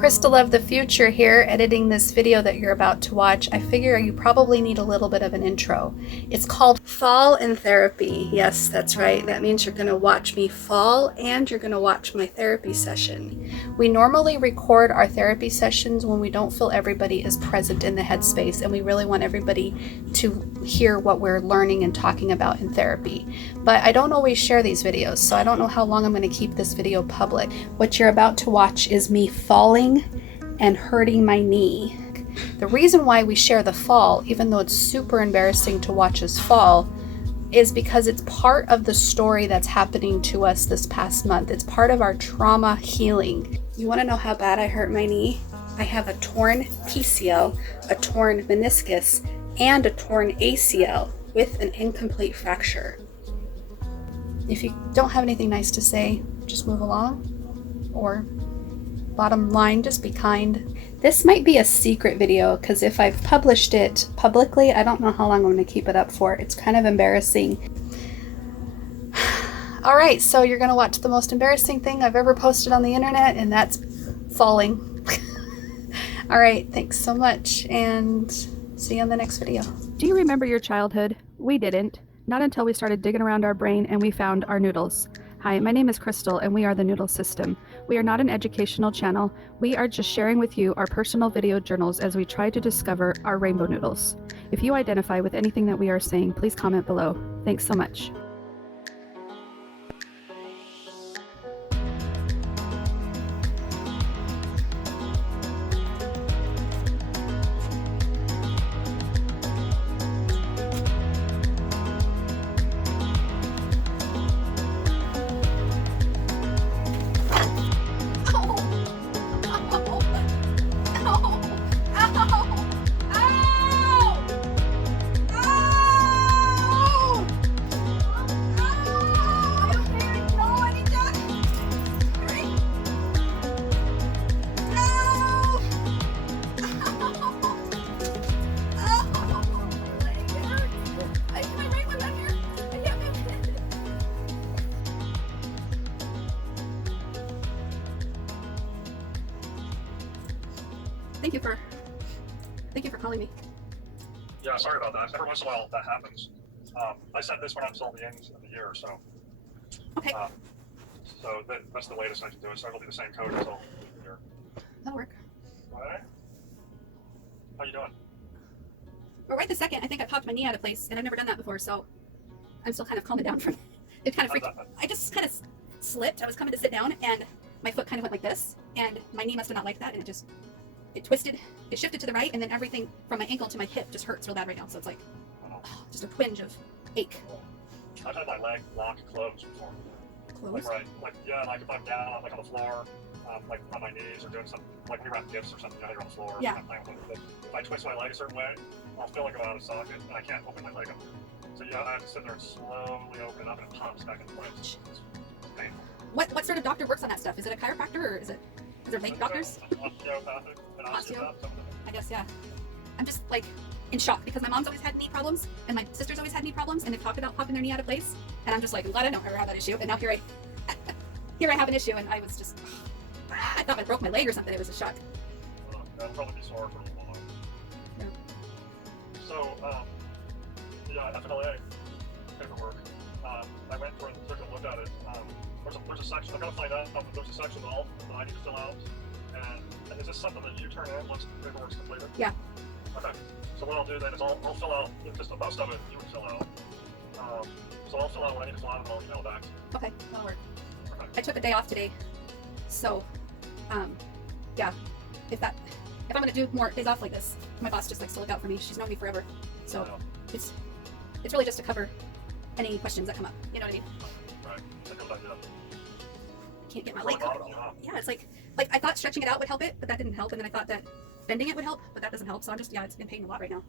Crystal of the future here, editing this video that you're about to watch. I figure you probably need a little bit of an intro. It's called Fall in Therapy. Yes, that's right. That means you're going to watch me fall and you're going to watch my therapy session. We normally record our therapy sessions when we don't feel everybody is present in the headspace and we really want everybody to hear what we're learning and talking about in therapy. But I don't always share these videos, so I don't know how long I'm going to keep this video public. What you're about to watch is me falling and hurting my knee. The reason why we share the fall, even though it's super embarrassing to watch us fall, is because it's part of the story that's happening to us this past month. It's part of our trauma healing. You want to know how bad I hurt my knee? I have a torn PCL, a torn meniscus, and a torn ACL with an incomplete fracture. If you don't have anything nice to say, just move along. Or bottom line, just be kind. This might be a secret video because if I've published it publicly, I don't know how long I'm going to keep it up for. It's kind of embarrassing. All right, so you're going to watch the most embarrassing thing I've ever posted on the internet, and that's falling. All right, thanks so much, and see you on the next video. Do you remember your childhood? We didn't. Not until we started digging around our brain and we found our noodles. Hi, my name is Crystal and we are the Noodle System. We are not an educational channel. We are just sharing with you our personal video journals as we try to discover our rainbow noodles. If you identify with anything that we are saying, please comment below. Thanks so much. Thank you for calling me. Yeah, sorry about that. Every once in a while that happens. I sent this when I'm still at the end of the year, so. Okay. So that's the latest I can do it. So it'll be the same code until the year. That'll work. All right. How you doing? Well, right this second, I think I popped my knee out of place, and I've never done that before, so I'm still kind of calming down from it. Kind of freaked. I just kind of slipped. I was coming to sit down, and my foot kind of went like this, and my knee must have not liked that, and it twisted, it shifted to the right, and then everything from my ankle to my hip just hurts real bad right now. So it's like just a twinge of ache. I've had my leg lock closed before. Closed? Like if I'm down, like on the floor, like on my knees or doing something, like when you wrap gifts or something, you're on the floor. Yeah. If I twist my leg a certain way, I'll feel it go out of socket, and I can't open my leg up. So I have to sit there and slowly open it up, and it pops back into place. It's painful. What sort of doctor works on that stuff? Is it a chiropractor or is there leg doctors? Osteopathic. Osteo? I guess, yeah. I'm just like in shock because my mom's always had knee problems and my sister's always had knee problems, and they've talked about popping their knee out of place, and I'm just like, I'm glad I don't ever have that issue. And now here I have an issue, and I was just, I thought I broke my leg or something. It was a shock. That'll probably be sore for a little while. Yeah. So, FNLA paperwork. I went for it and took a look at it. There's a section, I've got to find out, but there's a section that I need to fill out. And is this something that you turn in once the paperwork's completed? Yeah. Okay. So what I'll do then is I'll fill out, just most of it you would fill out. So I'll fill out what I need to fill out and I'll email it back. Okay, that'll work. Okay. I took a day off today, so, yeah. If I'm gonna do more days off like this, my boss just likes to look out for me. She's known me forever, so it's really just to cover any questions that come up. You know what I mean? Right. It's a good idea. Can't get my leg covered. Yeah, it's like I thought stretching it out would help it, but that didn't help, and then I thought that bending it would help, but that doesn't help. So it's in pain a lot right now.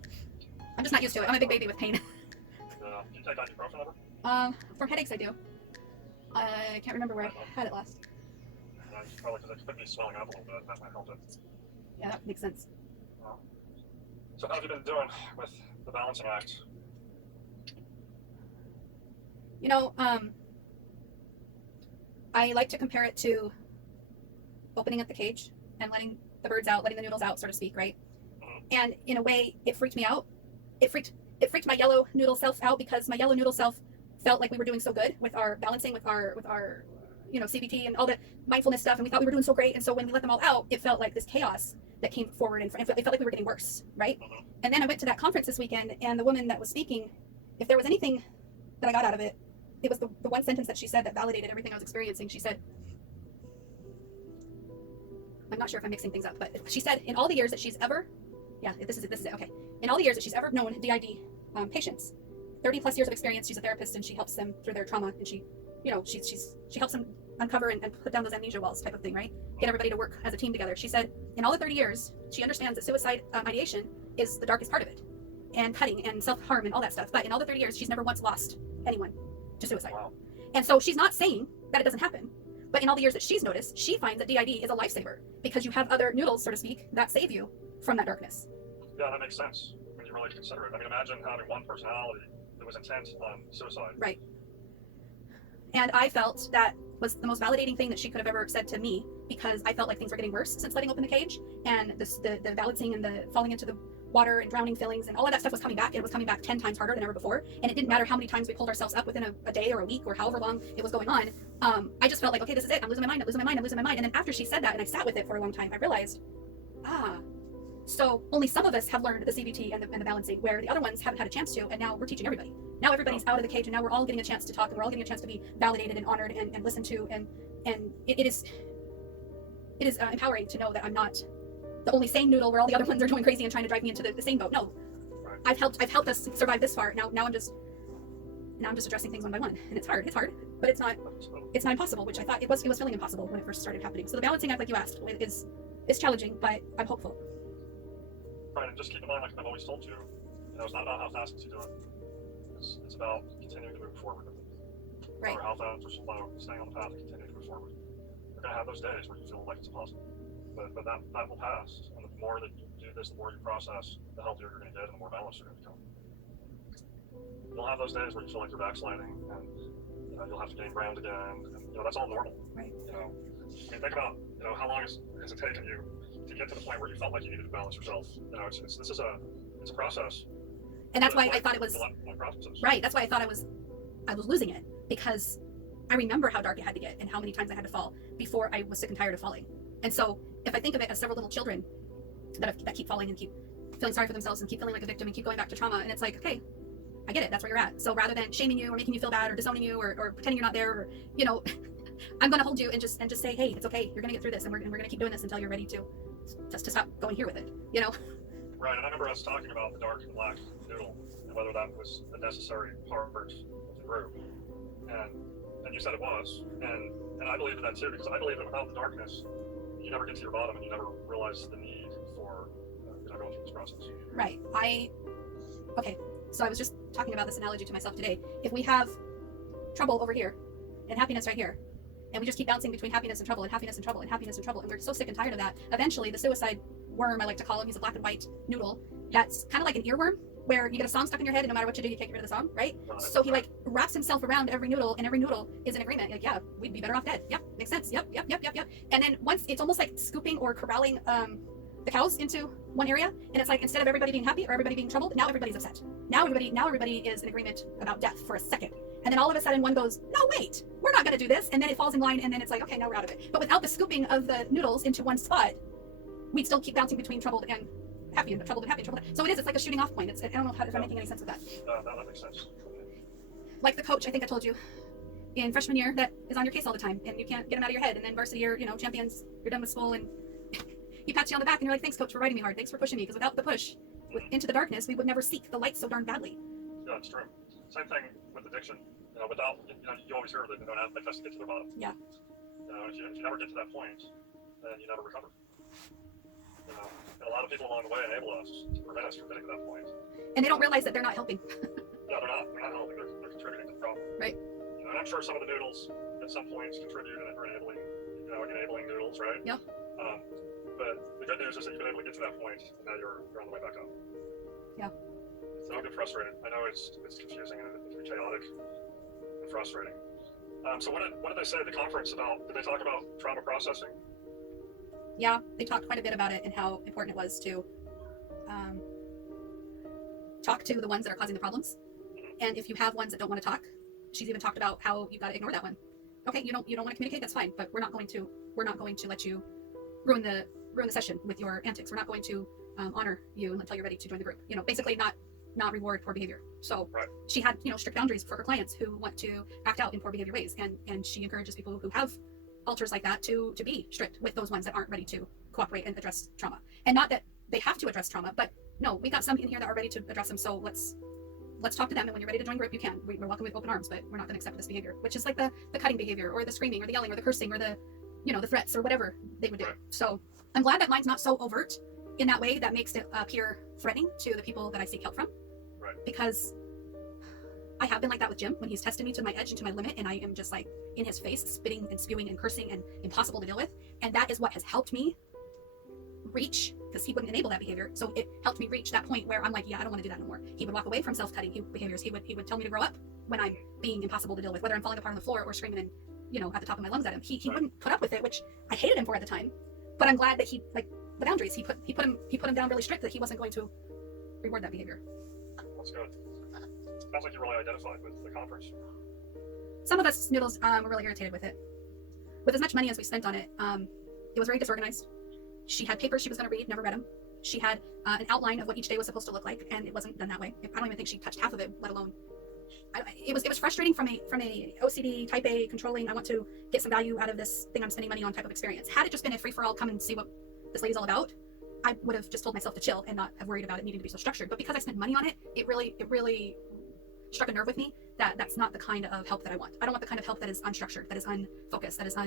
I'm just not used to it. I'm a big baby with pain. Do you take ibuprofen ever? For headaches I do. I can't remember where I had it last. Probably because it could be swelling up a little bit. That might help it. Yeah, that makes sense. So how have you been doing with the balancing act? You know, I like to compare it to opening up the cage and letting the birds out, letting the noodles out, so to speak, right? Mhm. And in a way, it freaked me out. It freaked my yellow noodle self out, because my yellow noodle self felt like we were doing so good with our balancing, with our CBT and all the mindfulness stuff, and we thought we were doing so great. And so when we let them all out, it felt like this chaos that came forward, and it felt like we were getting worse, right? Mhm. And then I went to that conference this weekend, and the woman that was speaking, if there was anything that I got out of it, it was the one sentence that she said that validated everything I was experiencing. She said, I'm not sure if I'm mixing things up, but she said in all the years that she's ever, this is it, okay. In all the years that she's ever known d.i.d. Patients, 30 plus years of experience, she's a therapist, and she helps them through their trauma, and she helps them uncover and put down those amnesia walls type of thing, right? Get everybody to work as a team together. She said in all the 30 years, she understands that suicide ideation is the darkest part of it, and cutting and self-harm and all that stuff. But in all the 30 years, she's never once lost anyone to suicide. Wow. And so she's not saying that it doesn't happen, but in all the years that she's noticed, she finds that d.i.d. is a lifesaver, because you have other noodles, so to speak, that save you from that darkness. Yeah, that makes sense when you really consider it. I mean, imagine having one personality that was intent on suicide. Right. And I felt that was the most validating thing that she could have ever said to me, because I felt like things were getting worse since letting open the cage, and the balancing and the falling into the water and drowning feelings and all of that stuff was coming back, and it was coming back 10 times harder than ever before. And it didn't matter how many times we pulled ourselves up within a day or a week or however long it was going on. I just felt like, okay, this is it. I'm losing my mind. And then after she said that, and I sat with it for a long time, I realized, so only some of us have learned the CBT and the balancing, where the other ones haven't had a chance to, and now we're teaching everybody. Now everybody's out of the cage, and now we're all getting a chance to talk, and we're all getting a chance to be validated and honored and listened to, and it is empowering to know that I'm not the only sane noodle where all the other ones are going crazy and trying to drive me into the same boat. No, Right. I've helped us survive this far. Now I'm just addressing things one by one, and it's hard, but it's not impossible, which I thought it was feeling impossible when it first started happening. So the balancing act, like you asked, is challenging, but I'm hopeful. Right, and just keep in mind, like I've always told you, it's not about how fast you do it. It's about continuing to move forward. Right. Or how fast or slow, staying on the path and continuing to move forward. You're going to have those days where you feel like it's impossible. But that will pass. And the more that you do this, the more you process, the healthier you're going to get, and the more balanced you're going to become. You'll have those days where you feel like you're backsliding, and you'll have to gain ground again. And that's all normal. Right. I mean, think about how long has it taken you to get to the point where you felt like you needed to balance yourself. This is a process. And that's why I thought it was right. That's why I thought I was losing it, because I remember how dark it had to get and how many times I had to fall before I was sick and tired of falling. And so if I think of it as several little children that keep falling and keep feeling sorry for themselves and keep feeling like a victim and keep going back to trauma, and it's like, okay, I get it. That's where you're at. So rather than shaming you or making you feel bad or disowning you or pretending you're not there, or I'm going to hold you and just say, hey, it's okay. You're going to get through this, and we're going to keep doing this until you're ready to stop going here with it. Right, and I remember us talking about the dark and black noodle and whether that was a necessary part of the group, and you said it was, and I believe in that too, because I believe that without the darkness, you never get to your bottom, and you never realize the need for going through this process. Right. Okay. So I was just talking about this analogy to myself today. If we have trouble over here and happiness right here, and we just keep bouncing between happiness and trouble and happiness and trouble and happiness and trouble, and we're so sick and tired of that, eventually the suicide worm, I like to call him, he's a black and white noodle, that's kind of like an earworm, where you get a song stuck in your head, and no matter what you do, you can't get rid of the song, right? So he wraps himself around every noodle, and every noodle is in agreement. Like, yeah, we'd be better off dead. Yep, makes sense. Yep. And then once it's almost like scooping or corralling the cows into one area, and it's like, instead of everybody being happy or everybody being troubled, now everybody's upset. Now everybody is in agreement about death for a second. And then all of a sudden one goes, no, wait, we're not going to do this. And then it falls in line, and then it's like, okay, now we're out of it. But without the scooping of the noodles into one spot, we'd still keep bouncing between troubled and happy, and troubled and happy, and troubled. So it's like a shooting off point. I don't know if I'm making any sense with that. No, that makes sense. Like the coach, I think I told you, in freshman year, that is on your case all the time, and you can't get them out of your head. And then varsity year, champions, you're done with school, and he pats you on the back, and you're like, thanks, coach, for riding me hard. Thanks for pushing me, because without the push into the darkness, we would never seek the light so darn badly. Yeah, it's true. Same thing with addiction. Without, you always hear that no one has to get to their bottom. Yeah. If you never get to that point, then you never recover. And a lot of people along the way enable us to prevent us from getting to that point. And they don't realize that they're not helping. Yeah, they're not helping. They're contributing to the problem. Right. And I'm sure some of the noodles at some points contribute in enabling noodles, right? Yeah. But the good news is that you've been able to get to that point, and now you're on the way back up. Yeah. So don't get frustrated. I know it's confusing and it can be chaotic and frustrating. So what did they say at the conference about? Did they talk about trauma processing? yeah, they talked quite a bit about it and how important it was to talk to the ones that are causing the problems. And if you have ones that don't want to talk, she's even talked about how you got to ignore that one. Okay, you don't want to communicate, that's fine, but we're not going to let you ruin the session with your antics. We're not going to honor you until you're ready to join the group. You know, basically not reward poor behavior. So Right. she had, strict boundaries for her clients who want to act out in poor behavior ways, and she encourages people who have alters like that to be strict with those ones that aren't ready to cooperate and address trauma. And not that they have to address trauma, but no, we got some in here that are ready to address them, so let's talk to them, and when you're ready to join group, you can. We're welcome with open arms, but we're not going to accept this behavior, which is like the cutting behavior, or the screaming, or the yelling, or the cursing, or the the threats, or whatever they would do. Right. So I'm glad that mine's not so overt in that way that makes it appear threatening to the people that I seek help from. Right. Because I have been like that with Jim when he's tested me to my edge and to my limit, and I am just like in his face, spitting and spewing and cursing and impossible to deal with. And that is what has helped me reach, because he wouldn't enable that behavior, so it helped me reach that point where I'm like, yeah, I don't want to do that no more. He would walk away from self-cutting behaviors. He would tell me to grow up when I'm being impossible to deal with, whether I'm falling apart on the floor or screaming and at the top of my lungs at him. He wouldn't put up with it, which I hated him for at the time. But I'm glad that he, like, the boundaries, he put him down really strict, that he wasn't going to reward that behavior. That's good. Sounds like you really identified with the conference. Some of us Noodles were really irritated with it. With as much money as we spent on it, it was very disorganized. She had papers she was going to read, never read them. She had an outline of what each day was supposed to look like, and it wasn't done that way. I don't even think she touched half of it, let alone. It was frustrating from a OCD type A controlling, I want to get some value out of this thing I'm spending money on type of experience. Had it just been a free for all, come and see what this lady's all about, I would have just told myself to chill and not have worried about it needing to be so structured. But because I spent money on it, it really struck a nerve with me that that's not the kind of help that I want. I don't want the kind of help that is unstructured, that is unfocused, that is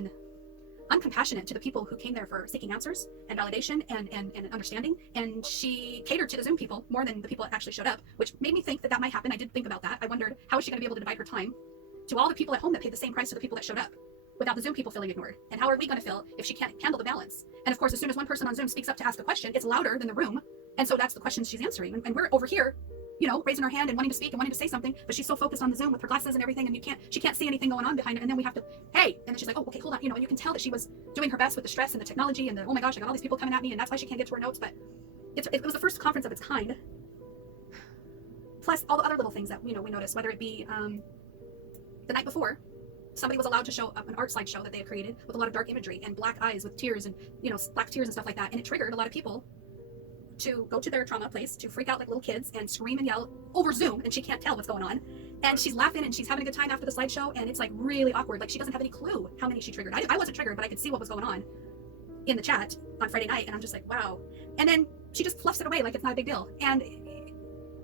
uncompassionate to the people who came there for seeking answers and validation and understanding. And she catered to the Zoom people more than the people that actually showed up, which made me think that might happen. I did think about that. I wondered, how is she going to be able to divide her time to all the people at home that paid the same price to the people that showed up without the Zoom people feeling ignored? And how are we going to feel if she can't handle the balance? And of course, as soon as one person on Zoom speaks up to ask a question, it's louder than the room. And so that's the questions she's answering. And we're over here, raising her hand and wanting to speak and wanting to say something, but she's so focused on the Zoom with her glasses and everything, and she can't see anything going on behind her. And then we have to, hey, and then she's like, oh, okay, hold on, and you can tell that she was doing her best with the stress and the technology and the, oh my gosh, I got all these people coming at me, and that's why she can't get to her notes. But it was the first conference of its kind. Plus all the other little things that we noticed, whether it be the night before, somebody was allowed to show up an art slideshow that they had created with a lot of dark imagery and black eyes with tears and black tears and stuff like that, and it triggered a lot of people to go to their trauma place, to freak out like little kids and scream and yell over Zoom, and she can't tell what's going on. And she's laughing and she's having a good time after the slideshow, and it's like really awkward. Like she doesn't have any clue how many she triggered. I wasn't triggered, but I could see what was going on in the chat on Friday night, and I'm just like, wow. And then she just fluffs it away like it's not a big deal. And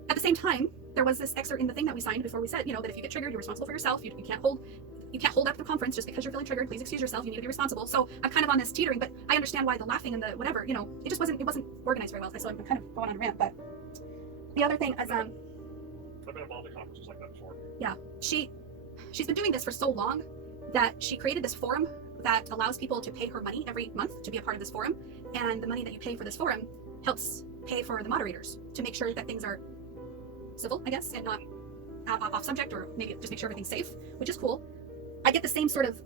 at the same time, there was this excerpt in the thing that we signed before we said, that if you get triggered, you're responsible for yourself. You can't hold up the conference just because you're feeling triggered. Please excuse yourself. You need to be responsible. So I'm kind of on this teetering, but I understand why the laughing and the whatever, it just wasn't organized very well. So I'm kind of going on a rant. But the other thing is, I've been involved in conferences like that before. Yeah, she's been doing this for so long that she created this forum that allows people to pay her money every month to be a part of this forum, and the money that you pay for this forum helps pay for the moderators to make sure that things are civil, I guess, and not off subject, or maybe just make sure everything's safe, which is cool. I get the same sort of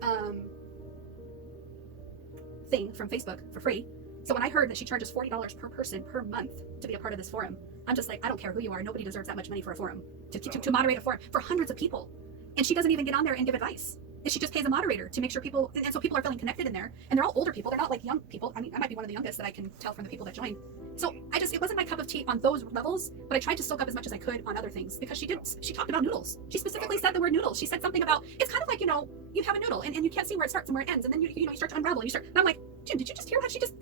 thing from Facebook for free. So when I heard that she charges $40 per person per month to be a part of this forum, I'm just like, I don't care who you are. Nobody deserves that much money for a forum, to moderate a forum for hundreds of people. And she doesn't even get on there and give advice. And she just pays a moderator to make sure people, and so people are feeling connected in there. And they're all older people. They're not like young people. I mean, I might be one of the youngest that I can tell from the people that joined. So it wasn't my cup of tea on those levels, but I tried to soak up as much as I could on other things, because she talked about noodles. She specifically said the word noodles. She said something about, it's kind of like, you have a noodle and you can't see where it starts and where it ends. And then you start to unravel and I'm like, Jim, did you just hear how she just...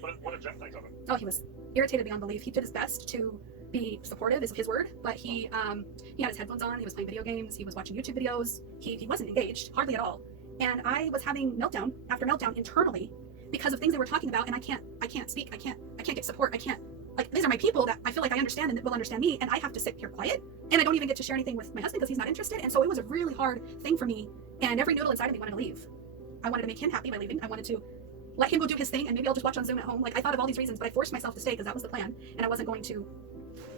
What did Jim think of it? Oh, he was irritated beyond belief. He did his best to be supportive, is his word, but he had his headphones on, he was playing video games, he was watching YouTube videos, he wasn't engaged, hardly at all. And I was having meltdown after meltdown internally because of things they were talking about, and I can't speak, I can't get support, these are my people that I feel like I understand and that will understand me, and I have to sit here quiet, and I don't even get to share anything with my husband because he's not interested. And so it was a really hard thing for me, and every noodle inside of me wanted to leave. I wanted to make him happy by leaving. I wanted to let him go do his thing, and maybe I'll just watch on Zoom at home. Like, I thought of all these reasons, but I forced myself to stay because that was the plan, and I wasn't going to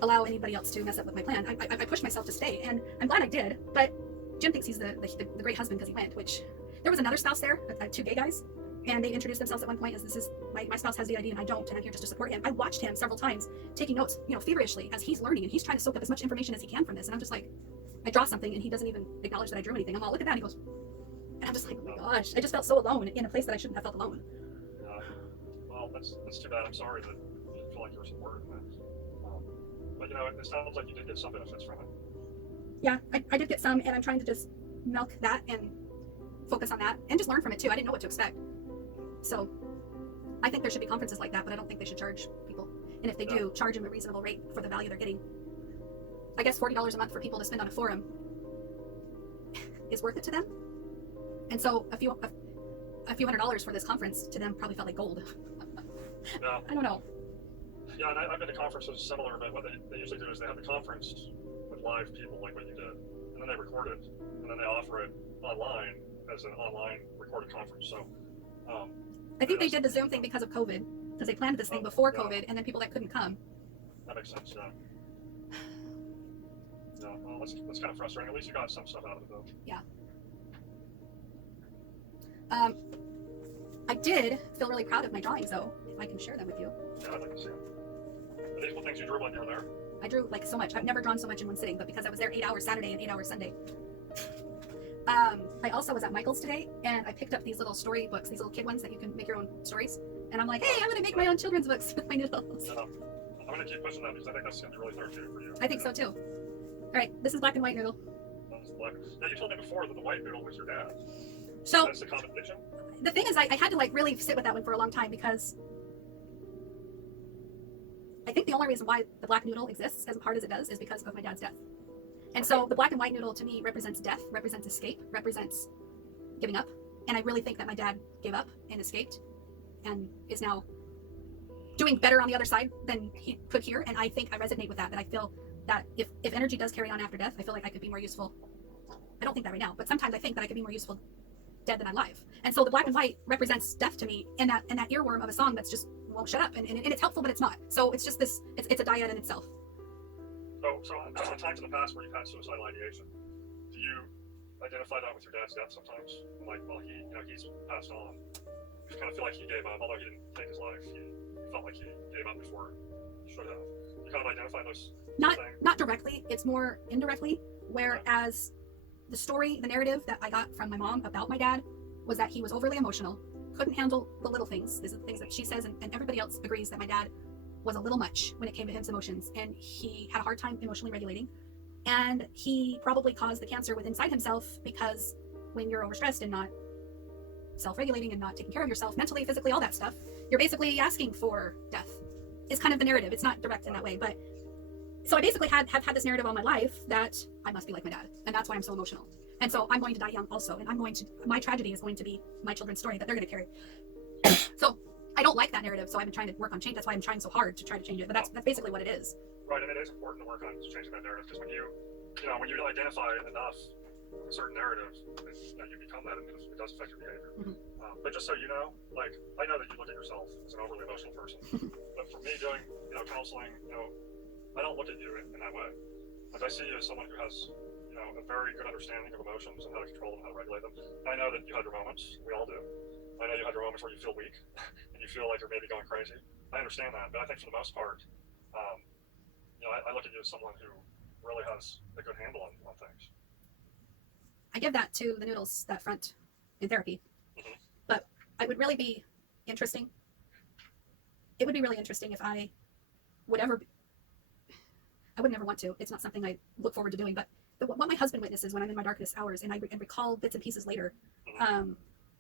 allow anybody else to mess up with my plan. I pushed myself to stay, and I'm glad I did. But Jim thinks he's the great husband because he went, which there was another spouse there, two gay guys, and they introduced themselves at one point as this is my spouse has d.i.d. and I don't, and I'm here just to support him. I watched him several times taking notes, feverishly as he's learning, and he's trying to soak up as much information as he can from this. And I'm just like, I draw something and he doesn't even acknowledge that I drew anything. I'm all, look at that. And he goes, and I'm just like, oh my gosh, I just felt so alone in a place that I shouldn't have felt alone. Well, that's too bad. I'm sorry that you didn't feel like you were supported in that. But it sounds like you did get some benefits from it. Yeah, I did get some, and I'm trying to just milk that and focus on that and just learn from it too. I didn't know what to expect. So I think there should be conferences like that, but I don't think they should charge people. And if they do, charge them a reasonable rate for the value they're getting. I guess $40 a month for people to spend on a forum is worth it to them. And so a few $100s for this conference to them probably felt like gold. Yeah. I don't know. Yeah, and I've been to conferences similar, but what they usually do is they have the conference with live people like what you did, and then they record it, and then they offer it online as an online recorded conference. So I think they did the Zoom thing because of COVID, because they planned this thing before COVID, and then people that couldn't come. That makes sense, yeah. Yeah, well, that's kind of frustrating. At least you got some stuff out of it, though. Yeah. I did feel really proud of my drawings, though, if I can share them with you. Yeah, I'd like to see them. Are these what things you drew when you were there? I drew like so much. I've never drawn so much in one sitting, but because I was there 8 hours Saturday and 8 hours Sunday. I also was at Michael's today, and I picked up these little story books, these little kid ones that you can make your own stories. And I'm like, hey, I'm going to make my own children's books with my noodles. I'm going to keep pushing that because I think that's going to be really therapeutic for you. I think so too. All right, this is black and white noodle. That's black. Yeah, you told me before that the white noodle was your dad. So that's the competition. The thing is, I had to really sit with that one for a long time, because I think the only reason why the black noodle exists as hard as it does is because of my dad's death. And so the black and white noodle to me represents death, represents escape, represents giving up. And I really think that my dad gave up and escaped and is now doing better on the other side than he could here. And I think I resonate with that I feel that if energy does carry on after death, I feel like I could be more useful. I don't think that right now, but sometimes I think that I could be more useful dead than alive. And so the black and white represents death to me, and that earworm of a song that's just won't shut up, and it's helpful, but it's not. So it's just this, it's a dyad in itself. So just in times in the past where you've had suicidal ideation, do you identify that with your dad's death sometimes? Like, well, he's passed on. You kind of feel like he gave up, although he didn't take his life. He felt like he gave up before he should have. You kind of identify those things? Not directly. It's more indirectly. Whereas the story, the narrative that I got from my mom about my dad was that he was overly emotional, couldn't handle the little things. These are the things that she says, and everybody else agrees that my dad was a little much when it came to his emotions, and he had a hard time emotionally regulating. And he probably caused the cancer within inside himself, because when you're overstressed and not self-regulating and not taking care of yourself mentally, physically, all that stuff, you're basically asking for death. It's kind of the narrative. It's not direct in that way, but so I basically have had this narrative all my life that I must be like my dad, and that's why I'm so emotional. And so I'm going to die young also, and my tragedy is going to be my children's story that they're going to carry. So I don't like that narrative, so I've been trying to work on change. That's why I'm trying so hard to try to change it. But that's basically what it is. Right, and it is important to work on changing that narrative, because when you identify enough with a certain narrative, you become that, and it does affect your behavior. Mm-hmm. But just so you know, I know that you look at yourself as an overly emotional person, but for me doing counseling, I don't look at you in that way. Like, I see you as someone who has a very good understanding of emotions and how to control them, how to regulate them. I know that you had your moments. We all do. I know you had your moments where you feel weak and you feel like you're maybe going crazy. I understand that, but I think for the most part, I look at you as someone who really has a good handle on things. I give that to the Noodles, that front in therapy. Mm-hmm. But it would really be interesting. It would be really interesting if I would never want to. It's not something I look forward to doing, but what my husband witnesses when I'm in my darkest hours, and I recall bits and pieces later,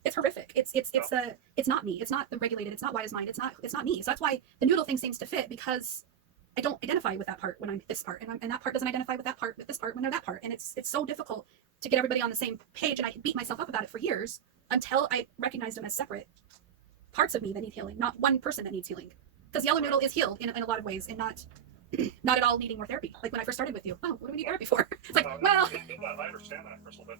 it's horrific. It's not me. It's not the regulated. It's not wise mind. It's not me. So that's why the noodle thing seems to fit, because I don't identify with that part when I'm this part, and that part doesn't identify with that part with this part when they're that part, and it's so difficult to get everybody on the same page. And I beat myself up about it for years until I recognized them as separate parts of me that need healing, not one person that needs healing. Because yellow noodle is healed in a lot of ways, and not at all needing more therapy. Like when I first started with you, what do we need therapy for? It's like, well, I understand that, Crystal, but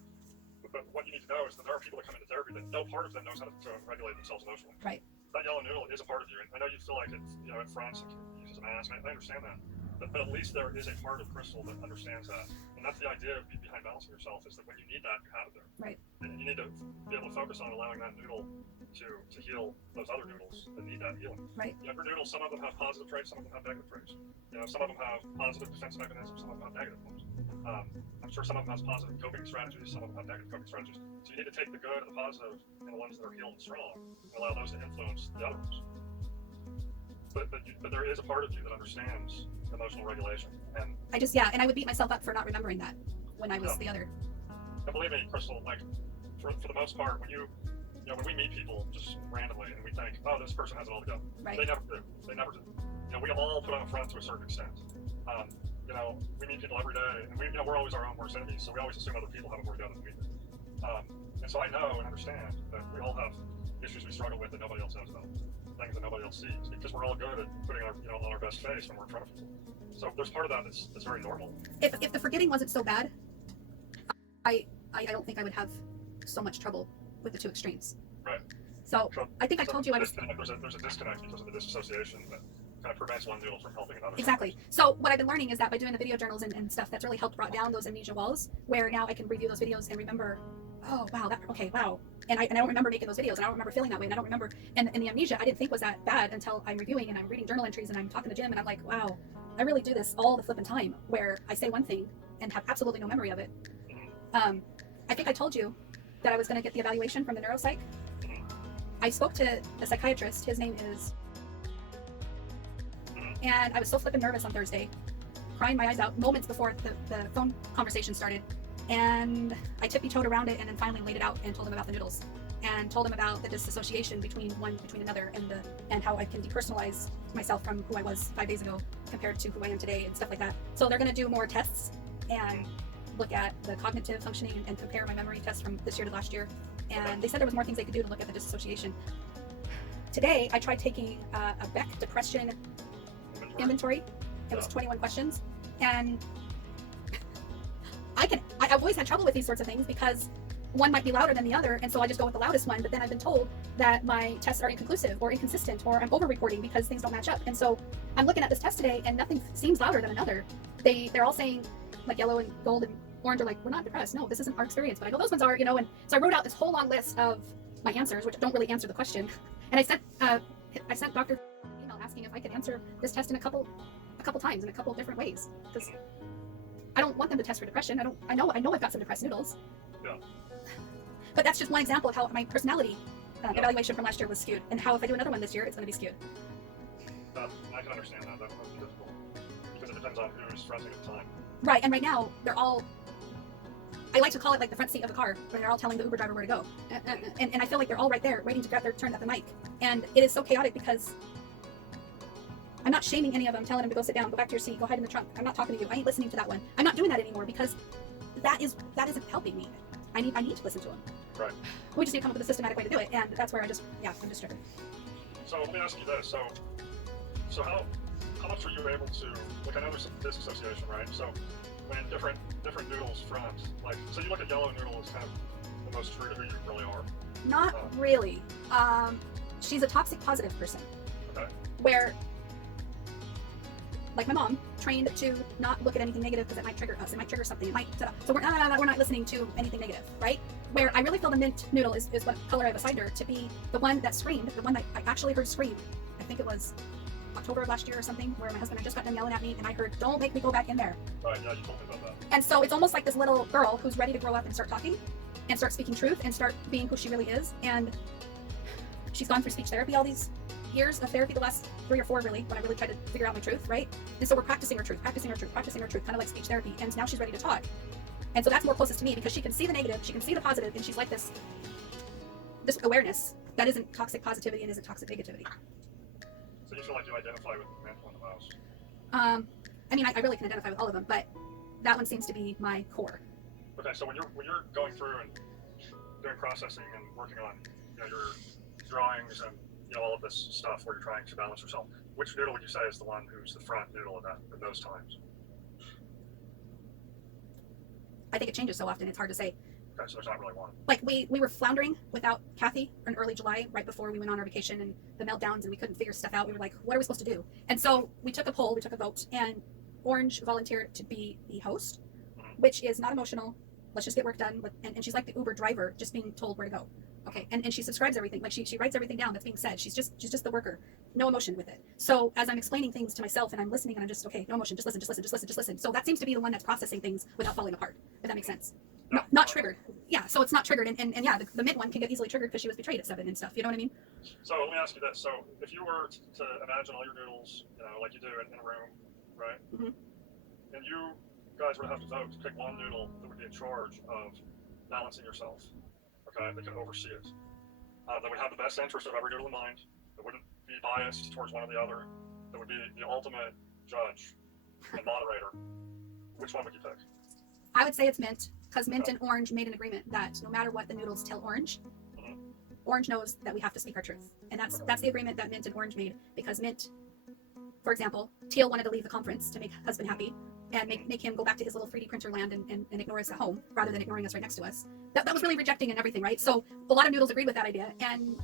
what you need to know is that there are people that come into therapy that no part of them knows how to regulate themselves emotionally. Right. That yellow noodle is a part of you, and I know you feel like it fronts and can use as a mask. I understand that, but at least there is a part of Crystal that understands that. And that's the idea behind balancing yourself, is that when you need that, you have it there. Right. And you need to be able to focus on allowing that noodle to heal those other noodles that need that healing. Right. Every noodle, some of them have positive traits, some of them have negative traits. Some of them have positive defense mechanisms, some of them have negative ones. I'm sure some of them have positive coping strategies, some of them have negative coping strategies. So you need to take the good and the positive and the ones that are healed and strong and allow those to influence the other ones. But there is a part of you that understands emotional regulation. And and I would beat myself up for not remembering that when I was the other. And believe me, Crystal, like for the most part, when when we meet people just randomly and we think, oh, this person has it all together. Right. They never do. They never do. We all put on a front to a certain extent. We meet people every day, and we're always our own worst enemies, so we always assume other people have it more together than we do. And so I know and understand that we all have issues we struggle with that nobody else knows about, things that nobody else sees, because we're all good at putting our on our best face when we're in front of people. So there's part of that that's very normal. If the forgetting wasn't so bad, I don't think I would have so much trouble with the two extremes. Right. So I think I told you I was. There's a disconnect because of the disassociation that kind of prevents one noodle from helping another. Exactly. So what I've been learning is that by doing the video journals and stuff, that's really helped brought down those amnesia walls, where now I can review those videos and remember, oh wow, wow. And I don't remember making those videos, and I don't remember feeling that way, and I don't remember, and the amnesia I didn't think was that bad until I'm reviewing and I'm reading journal entries and I'm talking to Jim and I'm like, wow, I really do this all the flipping time, where I say one thing and have absolutely no memory of it. I think I told you that I was going to get the evaluation from the neuropsych. I spoke to a psychiatrist, his name is, and I was so flipping nervous on Thursday, crying my eyes out moments before the phone conversation started. And I tippy-toed around it and then finally laid it out and told him about the noodles and told him about the disassociation between another and how I can depersonalize myself from who I was 5 days ago compared to who I am today and stuff like that. So they're going to do more tests and look at the cognitive functioning and compare my memory tests from this year to last year. And they said there was more things they could do to look at the disassociation. Today, I tried taking a Beck depression inventory. It was 21 questions. And I've always had trouble with these sorts of things because one might be louder than the other, and so I just go with the loudest one. But then I've been told that my tests are inconclusive or inconsistent, or I'm over-reporting because things don't match up. And so I'm looking at this test today, and nothing seems louder than another. They're all saying, like, yellow and gold and orange are like, we're not depressed. No, this isn't our experience. But I know those ones are, and so I wrote out this whole long list of my answers, which don't really answer the question. And I sent Dr. an email asking if I could answer this test in a couple times in a couple different ways, because I don't want them to test for depression. I know I've got some depressed noodles. Yeah. But that's just one example of how my personality evaluation from last year was skewed, and how if I do another one this year, it's going to be skewed. I can understand that. That would be difficult because it depends on who's fronting at the time. Right, and right now they're all. I like to call it like the front seat of the car, where they're all telling the Uber driver where to go, and I feel like they're all right there, waiting to grab their turn at the mic. And it is so chaotic because I'm not shaming any of them, telling them to go sit down, go back to your seat, go hide in the trunk. I'm not talking to you. I ain't listening to that one. I'm not doing that anymore because that isn't helping me. I need to listen to them. Right. We just need to come up with a systematic way to do it, and that's where I'm just driven. So let me ask you this: so how much are you able to, like, I know there's some disassociation, right? So when different noodles front, like, so you look at yellow noodle as kind of the most true to who you really are. Not really. She's a toxic positive person. Okay. Where, like my mom, trained to not look at anything negative because it might trigger us. It might trigger something. It might. So we're not listening to anything negative, right? Where I really feel the mint noodle is what color I've assigned her to be, the one that screamed, the one that I actually heard scream. I think it was October of last year or something, where my husband had just gotten done yelling at me, and I heard, "Don't make me go back in there." Right. Yeah, you told me about that. And so it's almost like this little girl who's ready to grow up and start talking, and start speaking truth, and start being who she really is. And she's gone through speech therapy all these years of therapy, the last 3 or 4 really, when I really tried to figure out my truth, right? And so we're practicing her truth, kind of like speech therapy, and now she's ready to talk. And so that's more closest to me because she can see the negative, she can see the positive, and she's like this awareness that isn't toxic positivity and isn't toxic negativity. So you feel like you identify with the mental and the mouse? I mean, I really can identify with all of them, but that one seems to be my core. Okay, so when you're going through and doing processing and working on your drawings and all of this stuff where you're trying to balance yourself, which noodle would you say is the one who's the front noodle in those times? I think it changes so often, it's hard to say. Okay, so there's not really one. Like we were floundering without Kathy in early July, right before we went on our vacation, and the meltdowns, and we couldn't figure stuff out. We were like, what are we supposed to do? And so we took a poll, we took a vote, and Orange volunteered to be the host, which is not emotional. Let's just get work done. And she's like the Uber driver, just being told where to go. Okay, and she subscribes everything. Like she writes everything down that's being said. She's just the worker, no emotion with it. So as I'm explaining things to myself and I'm listening and I'm just, okay, no emotion, just listen. So that seems to be the one that's processing things without falling apart, if that makes sense. Not triggered. Yeah, so it's not triggered. And yeah, the mid one can get easily triggered because she was betrayed at 7 and stuff. You know what I mean? So let me ask you this. So if you were to imagine all your noodles, like you do in a room, right? Mm-hmm. And you guys would have to vote to pick one noodle that would be in charge of balancing yourself, okay, that could oversee it, that would have the best interest of every noodle in mind, that wouldn't be biased towards one or the other, that would be the ultimate judge and moderator. Which one would you pick? I would say it's Mint, because Mint and Orange made an agreement that no matter what the noodles tell Orange, Orange knows that we have to speak our truth. And that's the agreement that Mint and Orange made, because Mint, for example, Teal wanted to leave the conference to make husband happy and make him go back to his little 3D printer land and ignore us at home rather than ignoring us right next to us. That was really rejecting and everything, right? So a lot of noodles agreed with that idea, and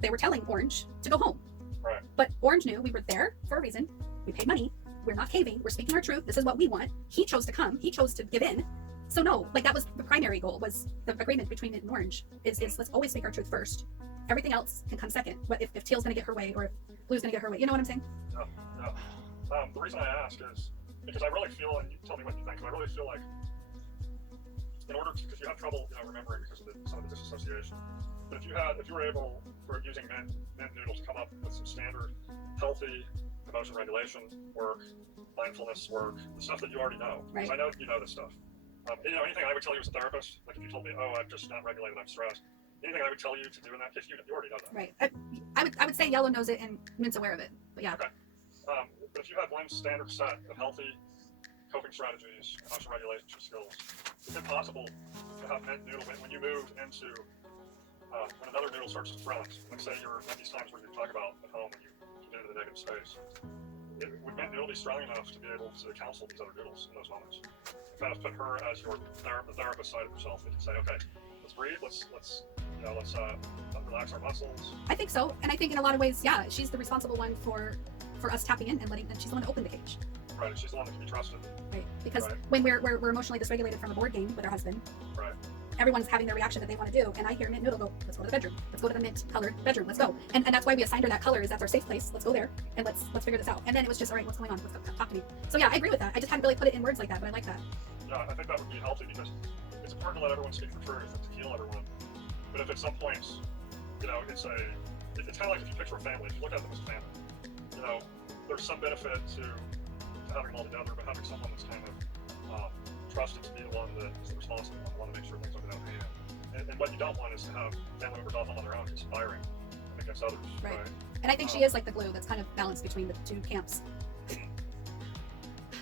they were telling Orange to go home. Right. But Orange knew we were there for a reason. We paid money. We're not caving. We're speaking our truth. This is what we want. He chose to come. He chose to give in. So no, like that was the primary goal, was the agreement between Mint and Orange is let's always speak our truth first. Everything else can come second. What if Teal's going to get her way, or if Blue's going to get her way? You know what I'm saying? Yeah. The reason I ask is because I really feel, and you tell me what you think, but I really feel like in order to, because you have trouble, remembering because of some of the disassociation. But if you were able, for using Mint noodles, to come up with some standard, healthy emotion regulation work, mindfulness work, the stuff that you already know. Because I know you know this stuff. Anything I would tell you as a therapist, like if you told me, oh, I'm just not regulated, I'm stressed. Anything I would tell you to do in that case, you already know that. Right. I would say Yellow knows it and Mint's aware of it. But yeah. Okay. But if you had one standard set of healthy coping strategies, emotion regulation skills, is it possible to have Mint noodle when you move into when another noodle starts to front? Like say you're at these times where you talk about at home when you get into the negative space. Would Mint noodle be strong enough to be able to counsel these other noodles in those moments? Kind of put her as the therapist side of herself and say, okay, let's breathe, let's relax our muscles. I think so, and I think in a lot of ways, yeah, she's the responsible one for us tapping in and and she's the one to open the cage. Right, she's the one that can be trusted. Right, because when we're emotionally dysregulated from a board game with our husband, right, everyone's having their reaction that they want to do, and I hear Mint noodle go, let's go to the bedroom, let's go to the mint colored bedroom, let's go, and that's why we assigned her that color, is that's our safe place. Let's go there and let's figure this out. And then it was just, all right, what's going on? Talk to me. So yeah, I agree with that. I just hadn't really put it in words like that, but I like that. Yeah, I think that would be healthy because it's important to let everyone speak the truth and to heal everyone. But if at some point, it's kind of like if you picture a family, if you look at them as a family, there's some benefit to having them all together, but having someone that's kind of trusted to be the one that is the responsible one, the one to make sure things are going to hand. And what you don't want is to have family members off on their own conspiring against others. Right. And I think she is like the glue that's kind of balanced between the two camps.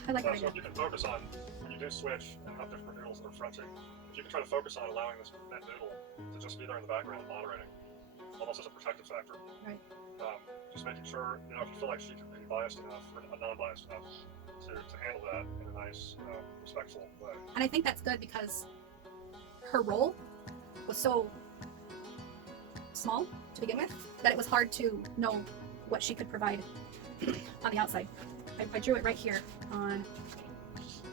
I like that. So if you can focus on, when you do switch and have different noodles that are fronting, if you can try to focus on allowing this Mint noodle to just be there in the background, moderating, almost as a protective factor. Right. Just making sure, if you feel like she can be biased enough or non-biased enough to handle that in a nice, respectful way. And I think that's good because her role was so small to begin with that it was hard to know what she could provide on the outside. I drew it right here on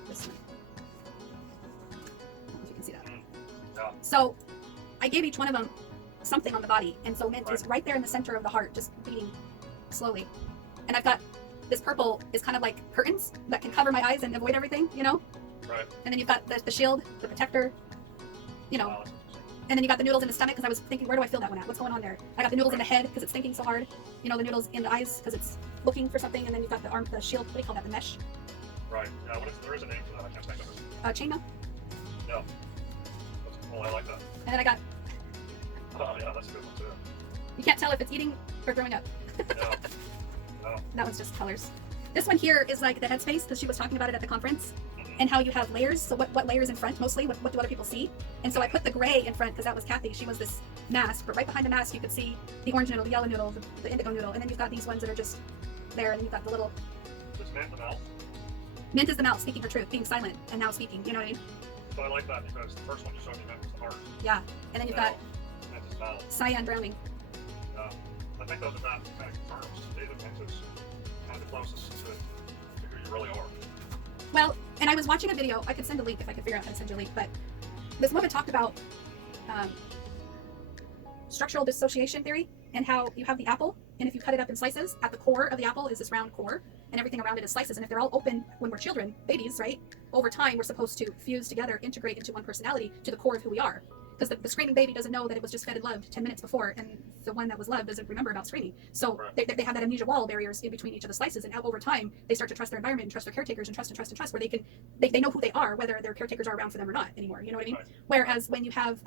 this one. I don't know if you can see that. Yeah. So I gave each one of them something on the body, and so Mint is right there in the center of the heart, just beating slowly. And I've got this purple is kind of like curtains that can cover my eyes and avoid everything, Right. And then you've got the shield, the protector, and then you got the noodles in the stomach because I was thinking, where do I feel that one at? What's going on there? I got the noodles in the head because it's thinking so hard. The noodles in the eyes because it's looking for something, and then you've got the shield. What do you call that? The mesh. Right. Yeah. There is a name for that. I can't think of it. Chainmail. Yeah. I like that. And then I got. Oh yeah, that's a good one too. You can't tell if it's eating or throwing up. Yeah. No. That one's just colors. This one here is like the headspace because she was talking about it at the conference. And how you have layers. So what layers in front mostly? What do other people see? And so I put the gray in front because that was Kathy. She was this mask, but right behind the mask you could see the orange noodle, the yellow noodle, the indigo noodle, and then you've got these ones that are just there, and then you've got the little. Is Mint the mouth? Mint is the mouth, speaking her truth, being silent and now speaking. You know what I mean? So I like that because the first one you showed me Mint was the heart. Yeah, and then you've got Mint is mouth. cyan drowning. Yeah, I think that kind of confirms to me that Mint is kind of the closest to who you really are. Well, and I was watching a video, I could send a link if I could figure out how to send you a link, but this woman talked about structural dissociation theory and how you have the apple, and if you cut it up in slices, at the core of the apple is this round core, and everything around it is slices, and if they're all open when we're children, babies, right, over time we're supposed to fuse together, integrate into one personality to the core of who we are. Because the screaming baby doesn't know that it was just fed and loved 10 minutes before, and the one that was loved doesn't remember about screaming. So they have that amnesia wall barriers in between each of the slices, and over time they start to trust their environment and trust their caretakers and trust, where they know who they are, whether their caretakers are around for them or not anymore. You know what I mean? Right. Whereas when you have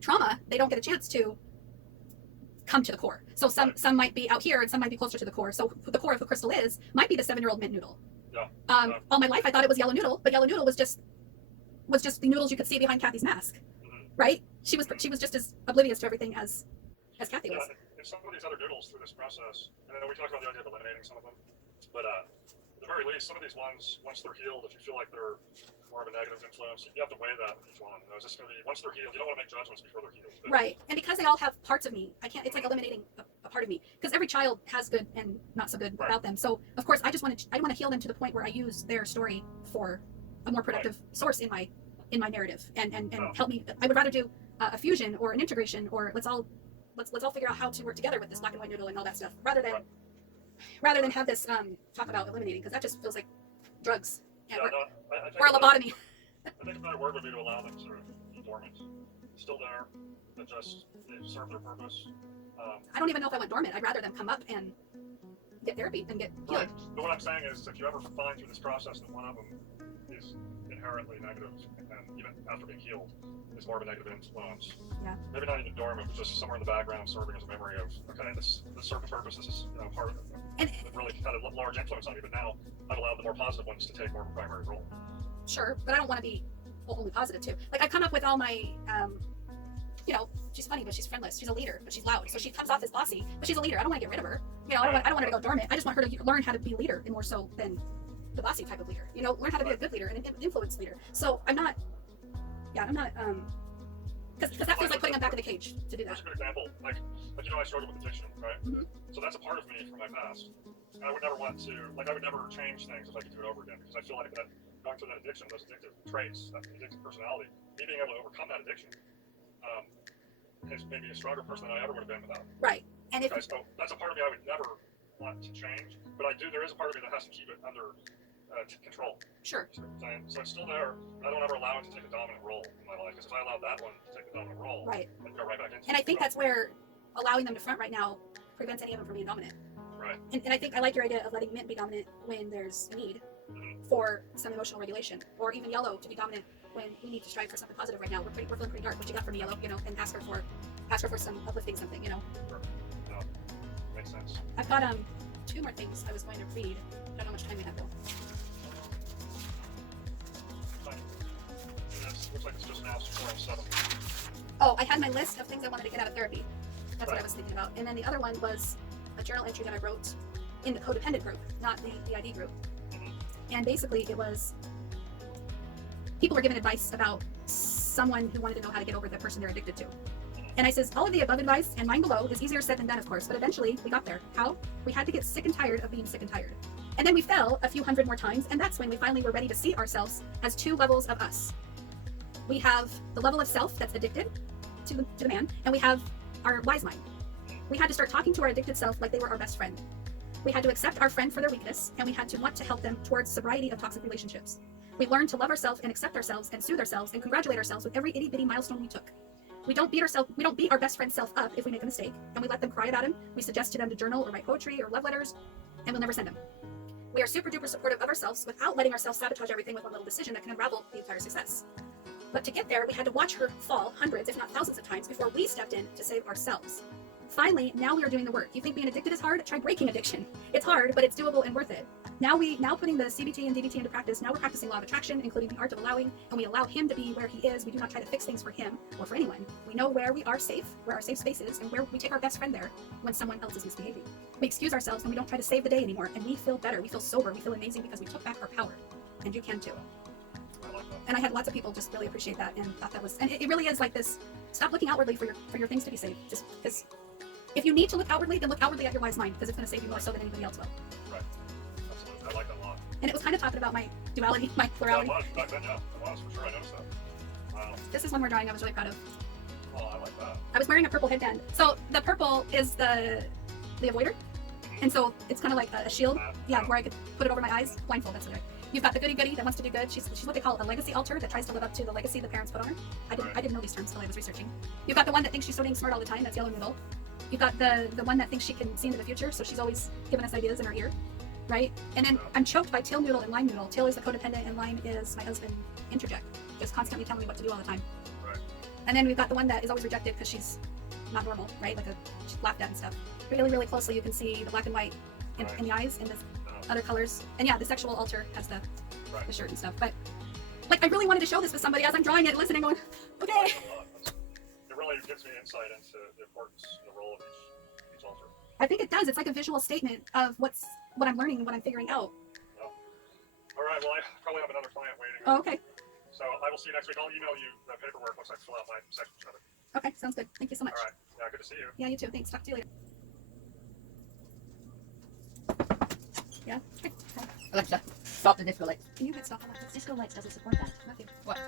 trauma, they don't get a chance to come to the core. So some might be out here and some might be closer to the core. So the core of who Crystal is might be the 7-year-old mint noodle. Yeah. All my life I thought it was yellow noodle, but yellow noodle was just the noodles you could see behind Kathy's mask. Right? She was just as oblivious to everything as Kathy was. And some of these other noodles through this process, and then we talked about the idea of eliminating some of them, but at the very least, some of these ones, once they're healed, if you feel like they're more of a negative influence, you have to weigh that with each one. You know, is this going to be, once they're healed, you don't want to make judgments before they're healed. But, right. And because they all have parts of me, I can't, it's like eliminating a part of me. Because every child has good and not so good about them. So, of course, I want to heal them to the point where I use their story for a more productive source in my narrative and help me. I would rather do a fusion or an integration, or let's all figure out how to work together with this black and white noodle and all that stuff, rather than have this talk about eliminating, because that just feels like drugs or a lobotomy. I think a better word would be to allow them to be dormant. Still there, but just they serve their purpose. I don't even know if I want dormant. I'd rather them come up and get therapy and get healed. Right. But what I'm saying is, if you ever find through this process that one of them is inherently negative, and even after being healed, is more of a negative influence. Yeah. Maybe not even dormant, but just somewhere in the background, serving as a memory of, okay, this served a purpose. This is part of it. And really had a large influence on me. But now I've allowed the more positive ones to take more of a primary role. Sure, but I don't want to be only positive too. Like I come up with all my, she's funny, but she's friendless. She's a leader, but she's loud. So she comes off as bossy, but she's a leader. I don't want to get rid of her. I don't want her to go dormant. I just want her to learn how to be a leader, and more so than the bossy type of leader. Learn how to be a good leader and an influence leader. So I'm not, because that feels like putting them back in the cage to do that. Here's a good example. Like I struggle with addiction, right? Mm-hmm. So that's a part of me from my past. And I would never want to, I would never change things if I could do it over again, because I feel like that going through that addiction, those addictive traits, that addictive personality, me being able to overcome that addiction, is maybe a stronger person than I ever would have been without. Right. And if so that's a part of me I would never want to change, but there is a part of me that has to keep it under control. Sure. So it's still there. I don't ever allow it to take a dominant role in my life, because if I allow that one to take the dominant role, right, I'd go right back into it. And I think that's where allowing them to front right now prevents any of them from being dominant. Right. And I think I like your idea of letting mint be dominant when there's need for some emotional regulation, or even yellow to be dominant when we need to strive for something positive right now. We're feeling pretty dark. What you got for me, yellow? And ask her for some uplifting something. Sure. No, makes sense. I've got 2 more things I was going to read. I don't know how much time we have though. Looks like it's just now 4:07. Oh, I had my list of things I wanted to get out of therapy. That's what I was thinking about. And then the other one was a journal entry that I wrote in the codependent group, not the d.i.d group. And basically it was, people were given advice about someone who wanted to know how to get over the person they're addicted to. And I says, all of the above advice and mine below is easier said than done, of course, but eventually we got there. How? We had to get sick and tired of being sick and tired. And then we fell a few hundred more times, and that's when we finally were ready to see ourselves as 2 levels of us. We have the level of self that's addicted to the man, and we have our wise mind. We had to start talking to our addicted self like they were our best friend. We had to accept our friend for their weakness, and we had to want to help them towards sobriety of toxic relationships. We learned to love ourselves and accept ourselves and soothe ourselves and congratulate ourselves with every itty bitty milestone we took. We don't beat our best friend's self up if we make a mistake, and we let them cry about him. We suggest to them to journal or write poetry or love letters, and we'll never send them. We are super duper supportive of ourselves without letting ourselves sabotage everything with one little decision that can unravel the entire success. But to get there, we had to watch her fall hundreds, if not thousands of times before we stepped in to save ourselves. Finally, now we are doing the work. You think being addicted is hard? Try breaking addiction. It's hard, but it's doable and worth it. Now putting the CBT and DBT into practice, now we're practicing law of attraction, including the art of allowing, and we allow him to be where he is. We do not try to fix things for him or for anyone. We know where we are safe, where our safe space is, and where we take our best friend there when someone else is misbehaving. We excuse ourselves and we don't try to save the day anymore, and we feel better, we feel sober, we feel amazing because we took back our power. And you can too. And I had lots of people just really appreciate that and thought that was, and it really is like this, stop looking outwardly for your things to be saved. Just because if you need to look outwardly, then look outwardly at your wise mind, because it's going to save you more so than anybody else will. Right. Absolutely. I like that a lot. And it was kind of talking about my duality, my Yeah, plurality. it was back then, yeah. It was for sure. I noticed that. Wow. This is one more drawing I was really proud of. Oh, I like that. I was wearing a purple headband. So the purple is the avoider. And so it's kind of like a shield. Yeah, where I could put it over my eyes, blindfold, that's right. You've got the goody goody that wants to do good. She's what they call a legacy alter that tries to live up to the legacy the parents put on her. I didn't know these terms until I was researching. You've got the one that thinks she's so dang smart all the time, that's yellow noodle. You've got the one that thinks she can see into the future, so she's always giving us ideas in her ear, right? And then I'm choked by tail noodle and lime noodle. Tail is the codependent and lime is my husband interject, just constantly telling me what to do all the time. Right. And then we've got the one that is always rejected because she's not normal, right? She's laughed at and stuff. Really, really closely you can see the black and white in the eyes and the other colors. And yeah, the sexual alter has the shirt and stuff. But like, I really wanted to show this to somebody as I'm drawing it, listening, going, okay. It really gives me insight into the importance and the role of each altar. I think it does. It's like a visual statement of what I'm learning and what I'm figuring out. Yeah. All right, well, I probably have another client waiting. Oh, okay. So I will see you next week. I'll email you the paperwork once I fill out my section of it. Okay, sounds good. Thank you so much. All right. Yeah, good to see you. Yeah, you too. Thanks. Talk to you later. Yeah? Okay. Alexa, stop the disco lights. Can you hit stop on that? Disco lights doesn't support that. Matthew. What?